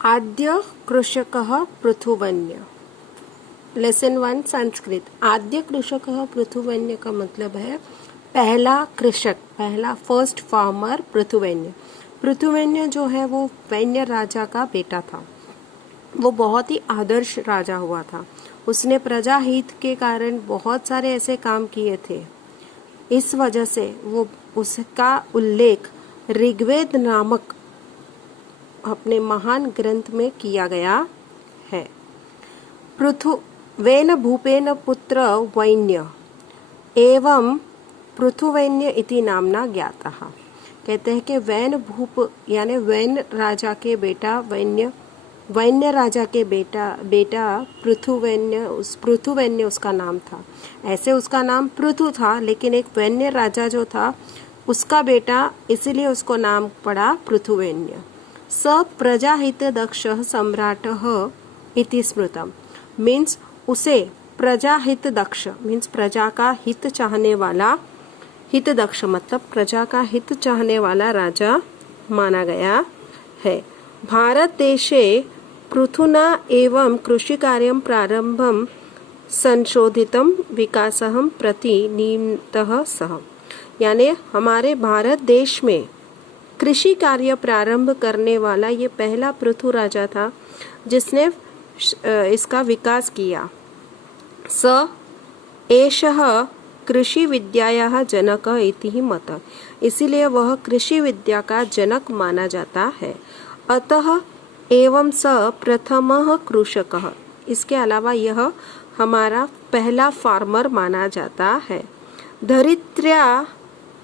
आद्य कृषकः पृथुवन्य। लेसन 1 संस्कृत। आद्य कृषकः पृथुवन्य का मतलब है पहला कृषक, पहला फर्स्ट फार्मर पृथुवन्य। पृथुवन्य जो है वो वैन्य राजा का बेटा था। वो बहुत ही आदर्श राजा हुआ था। उसने प्रजा हित के कारण बहुत सारे ऐसे काम किए थे। इस वजह से वो उसका उल्लेख ऋग्वेद नामक अपने महान ग्रंथ में किया गया है। पृथुवेन भूपेन पुत्र वैन्य एवं पृथुवैन्य इति नामना ज्ञातः। कहते हैं कि वैन भूप यानी वैन राजा के बेटा वैन्य राजा के बेटा पृथुवैन्य उसका नाम था। ऐसे उसका नाम पृथु था, लेकिन एक वैन्य राजा जो था उसका बेटा, इसीलिए उसको नाम पड़ा पृथुवैन्य। स प्रजाहित दक्ष सम्राट इति स्मृतम। मीन्स उसे प्रजाहित दक्ष मीन्स प्रजा का हित चाहने वाला, हित दक्ष मतलब प्रजा का हित चाहने वाला राजा माना गया है। भारत देशे पृथुना एवं कृषि कार्यं प्रारंभम संशोधितम विकासहम प्रति निमित्तः सह। यानी हमारे भारत देश में कृषि कार्य प्रारंभ करने वाला ये पहला पृथु राजा था जिसने इसका विकास किया। स एषः कृषि विद्यायाः जनक इति मत। इसीलिए वह कृषि विद्या का जनक माना जाता है। अतः एवं स प्रथमः कृषकः। इसके अलावा यह हमारा पहला फार्मर माना जाता है। धरित्र्या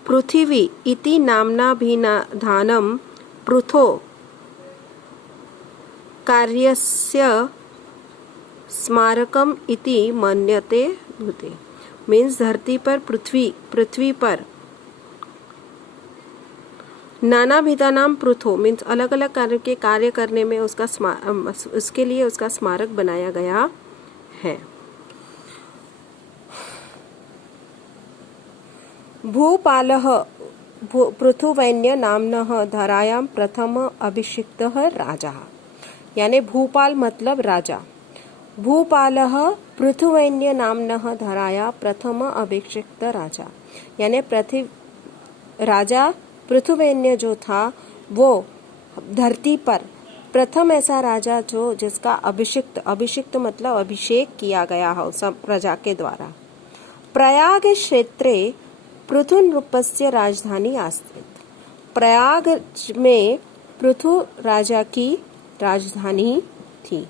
पृथिवी इति नाम्नाभिधानं पृथो कार्यस्य स्मारकम इति मन्यते भूते। मीन्स धरती पर पृथ्वी पर नानाभिधानाम पृथो मीन्स अलग अलग कार्य करने में उसके लिए उसका स्मारक बनाया गया है। भूपालः पृथुवैन्य नाम्नः धरायां प्रथम अभिषिक्तः राजा। यानी भूपाल मतलब राजा। भूपालः पृथुवैन्य नाम्नः धराया प्रथम अभिषिक्त राजा। यानी राजा पृथुवैन्य जो था वो धरती पर प्रथम ऐसा राजा जो जिसका अभिषिक्त मतलब अभिषेक किया गया हो सब प्रजा के द्वारा। प्रयाग क्षेत्रे पृथुनृपस्य राजधानी आस्थित। प्रयाग में पृथु राजा की राजधानी थी।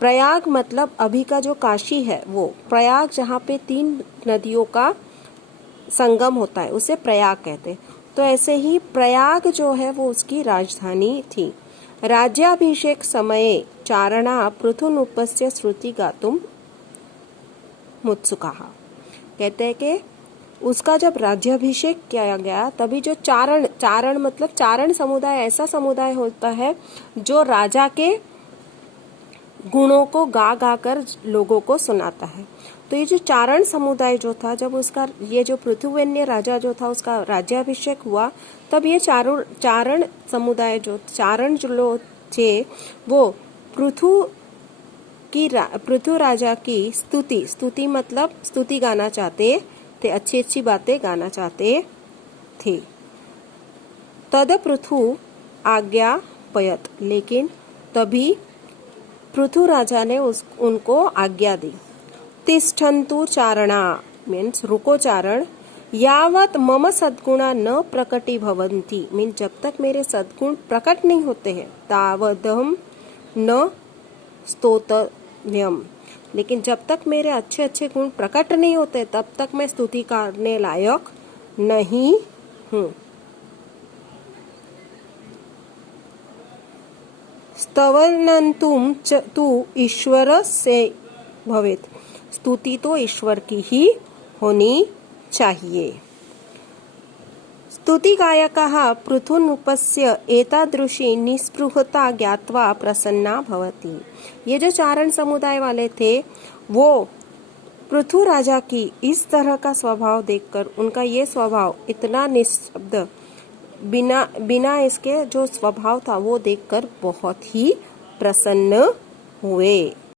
प्रयाग मतलब अभी का जो काशी है वो प्रयाग, जहाँ पे 3 नदियों का संगम होता है उसे प्रयाग कहते हैं। तो ऐसे ही प्रयाग जो है वो उसकी राजधानी थी। राज्याभिषेक समये चारणा पृथुनृपस्य श्रुति गातुम मुत्सुकाः। कहते हैं कि उसका जब राज्याभिषेक किया गया तभी जो चारण मतलब चारण समुदाय ऐसा समुदाय होता है जो राजा के गुणों को गा कर लोगों को सुनाता है। तो ये जो चारण समुदाय जो था, जब उसका ये जो पृथुवैन्य राजा जो था उसका राज्याभिषेक हुआ, तब ये चारण समुदाय जो लोग थे वो पृथु राजा की स्तुति मतलब स्तुति गाना चाहते थे, अच्छी बातें गाना चाहते थे। तद पृथु आज्ञापयत। लेकिन तभी पृथु राजा ने उनको आज्ञा दी। तिष्ठन्तु चारणा मीन्स रुको चारण, यावत मम सद्गुणा न प्रकटी भवन्ति मीन्स जब तक मेरे सद्गुण प्रकट नहीं होते हैं तावदहम न स्तोतव्यम। लेकिन जब तक मेरे अच्छे गुण प्रकट नहीं होते तब तक मैं स्तुति करने लायक नहीं हूँ। स्तवनन्तुम तु ईश्वर से भवेत्। स्तुति तो ईश्वर की ही होनी चाहिए। स्तुति गायकः पृथुनृपस्य एतादृशी निस्पृहता ज्ञात्वा प्रसन्ना भवति। ये जो चारण समुदाय वाले थे वो पृथु राजा की इस तरह का स्वभाव देखकर, उनका ये स्वभाव इतना निःशब्द बिना इसके जो स्वभाव था वो देखकर बहुत ही प्रसन्न हुए।